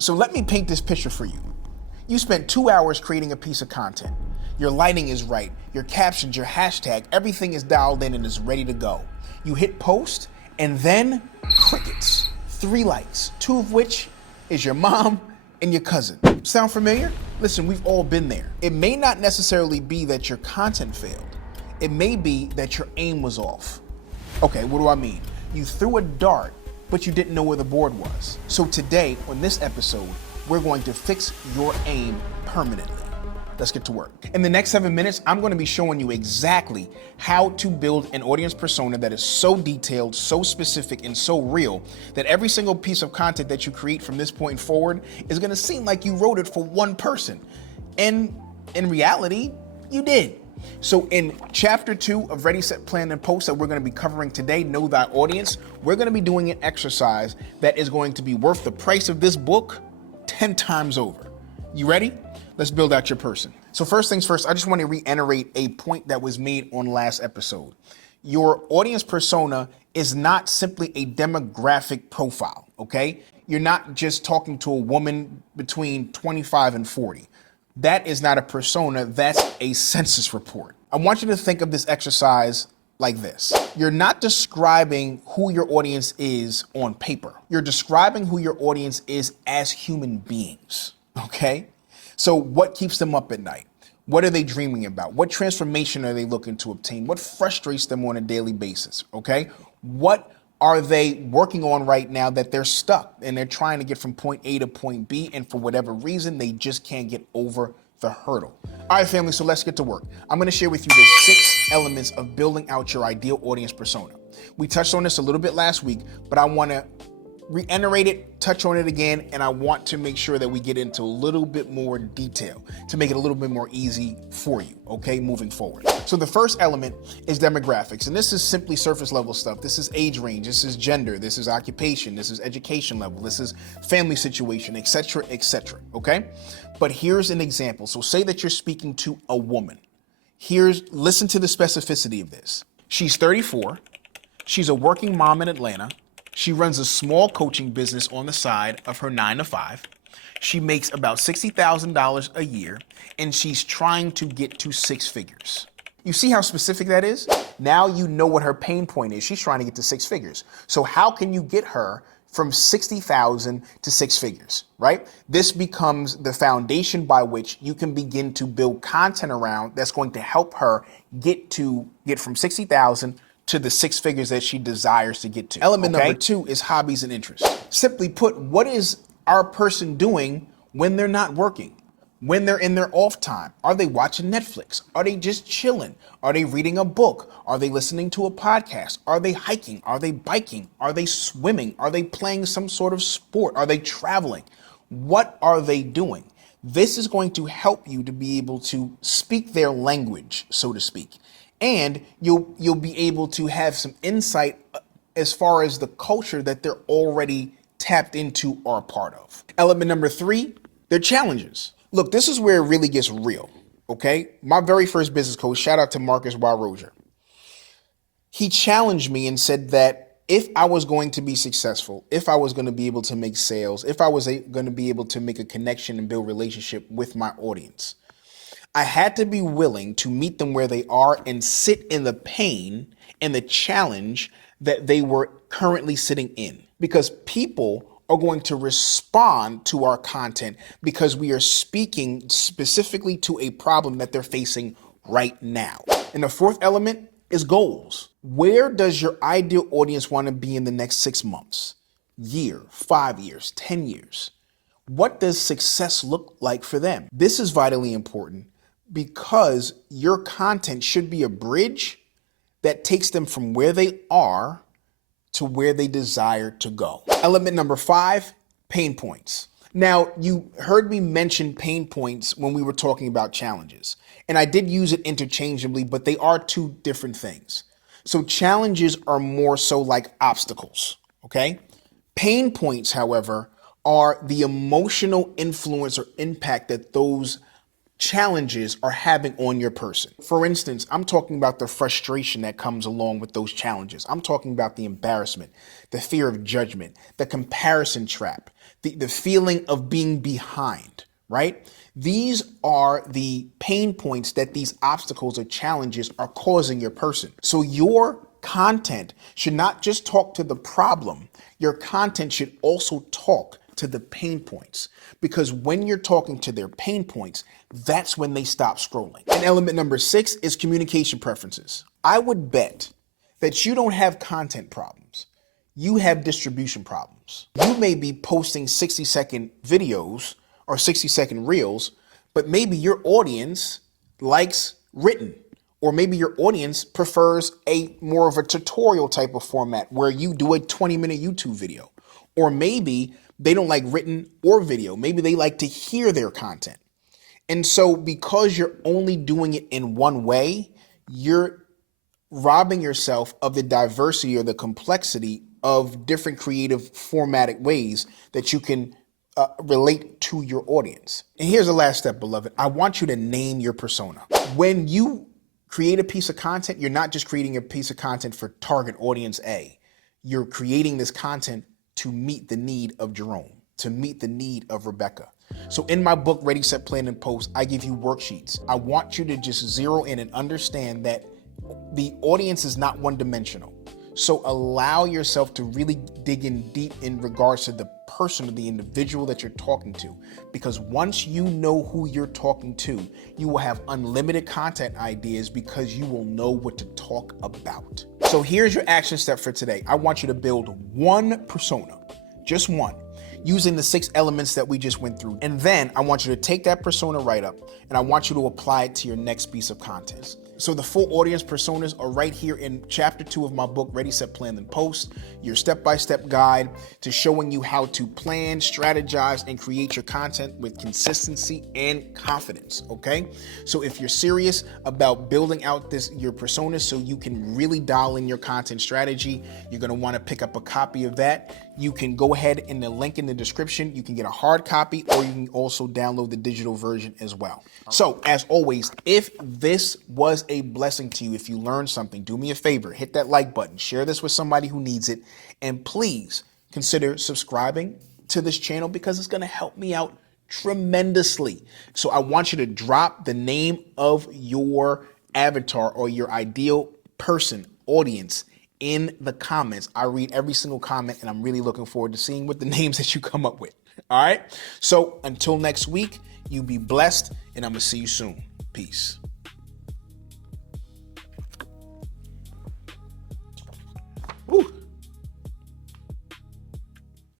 So let me paint this picture for you. You spent 2 hours creating a piece of content. Your lighting is right, your captions, your hashtag, everything is dialed in and is ready to go. You hit post, and then crickets. 3 likes, 2 of which is your mom and your cousin. Sound familiar? Listen, we've all been there. It may not necessarily be that your content failed. It may be that your aim was off. Okay, what do I mean? You threw a dart, but you didn't know where the board was. So today, on this episode, we're going to fix your aim permanently. Let's get to work. In the next 7 minutes, I'm going to be showing you exactly how to build an audience persona that is so detailed, so specific, and so real that every single piece of content that you create from this point forward is going to seem like you wrote it for one person. And in reality, you did. So in chapter 2 of Ready, Set, Plan, and Post that we're going to be covering today, Know Thy Audience, we're going to be doing an exercise that is going to be worth the price of this book 10 times over. You ready? Let's build out your person. So first things first, I just want to reiterate a point that was made on last episode. Your audience persona is not simply a demographic profile, okay? You're not just talking to a woman between 25 and 40. That is not a persona, that's a census report. I want you to think of this exercise like this. You're not describing who your audience is on paper. You're describing who your audience is as human beings, okay? So what keeps them up at night? What are they dreaming about? What transformation are they looking to obtain? What frustrates them on a daily basis, okay? What are they working on right now that they're stuck and they're trying to get from point A to point B, and for whatever reason, they just can't get over the hurdle? All right, family, so let's get to work. I'm gonna share with you the 6 elements of building out your ideal audience persona. We touched on this a little bit last week, but I wanna reiterate it, touch on it again, and I want to make sure that we get into a little bit more detail to make it a little bit more easy for you, okay, moving forward. So the first element is demographics, and this is simply surface level stuff. This is age range, this is gender, this is occupation, this is education level, this is family situation, etc., okay? But here's an example. So say that you're speaking to a woman. Listen to the specificity of this. She's 34, she's a working mom in Atlanta. She runs a small coaching business on the side of her 9 to 5. She makes about $60,000 a year, and she's trying to get to 6 figures. You see how specific that is? Now you know what her pain point is. She's trying to get to 6 figures. So how can you get her from 60,000 to 6 figures, right? This becomes the foundation by which you can begin to build content around that's going to help her get from 60,000 to the 6 figures that she desires to get to. Element number 2 is hobbies and interests. Simply put, what is our person doing when they're not working? When they're in their off time? Are they watching Netflix? Are they just chilling? Are they reading a book? Are they listening to a podcast? Are they hiking? Are they biking? Are they swimming? Are they playing some sort of sport? Are they traveling? What are they doing? This is going to help you to be able to speak their language, so to speak. And you'll be able to have some insight as far as the culture that they're already tapped into or a part of. Element number 3, their challenges. Look, this is where it really gets real, okay? My very first business coach, shout out to Marcus Roger. He challenged me and said that if I was going to be successful, if I was going to be able to make sales, if I was going to be able to make a connection and build relationship with my audience, I had to be willing to meet them where they are and sit in the pain and the challenge that they were currently sitting in. Because people are going to respond to our content because we are speaking specifically to a problem that they're facing right now. And the 4th element is goals. Where does your ideal audience want to be in the next 6 months, year, 5 years, 10 years? What does success look like for them? This is vitally important because your content should be a bridge that takes them from where they are to where they desire to go. Element number 5, pain points. Now, you heard me mention pain points when we were talking about challenges, and I did use it interchangeably, but they are 2 different things. So challenges are more so like obstacles, okay? Pain points, however, are the emotional influence or impact that those challenges are having on your person. For instance, I'm talking about the frustration that comes along with those challenges. I'm talking about the embarrassment, the fear of judgment, the comparison trap, the feeling of being behind, right? These are the pain points that these obstacles or challenges are causing your person. So your content should not just talk to the problem, your content should also talk to the pain points. Because when you're talking to their pain points, that's when they stop scrolling. And element number 6 is communication preferences. I would bet that you don't have content problems. You have distribution problems. You may be posting 60-second videos or 60-second reels, but maybe your audience likes written, or maybe your audience prefers a more of a tutorial type of format where you do a 20-minute YouTube video, or maybe they don't like written or video. Maybe they like to hear their content. And so because you're only doing it in one way, you're robbing yourself of the diversity or the complexity of different creative formatic ways that you can relate to your audience. And here's the last step, beloved. I want you to name your persona. When you create a piece of content, you're not just creating a piece of content for target audience A. You're creating this content to meet the need of Jerome, to meet the need of Rebecca. So in my book, Ready, Set, Plan, and Post, I give you worksheets. I want you to just zero in and understand that the audience is not one-dimensional. So allow yourself to really dig in deep in regards to the person or the individual that you're talking to. Because once you know who you're talking to, you will have unlimited content ideas because you will know what to talk about. So here's your action step for today. I want you to build one persona, just one, using the 6 elements that we just went through. And then I want you to take that persona write-up and I want you to apply it to your next piece of content. So the full audience personas are right here in chapter 2 of my book, Ready, Set, Plan, and Post, your step-by-step guide to showing you how to plan, strategize, and create your content with consistency and confidence, okay? So if you're serious about building out your personas so you can really dial in your content strategy, you're gonna wanna pick up a copy of that. You can go ahead in the link in the description. You can get a hard copy or you can also download the digital version as well. So as always, if this was a blessing to you, if you learned something, do me a favor, hit that like button, share this with somebody who needs it, and please consider subscribing to this channel because it's going to help me out tremendously. So I want you to drop the name of your avatar or your ideal person, audience, in the comments. I read every single comment and I'm really looking forward to seeing what the names that you come up with. All right. So until next week, you be blessed and I'm going to see you soon. Peace.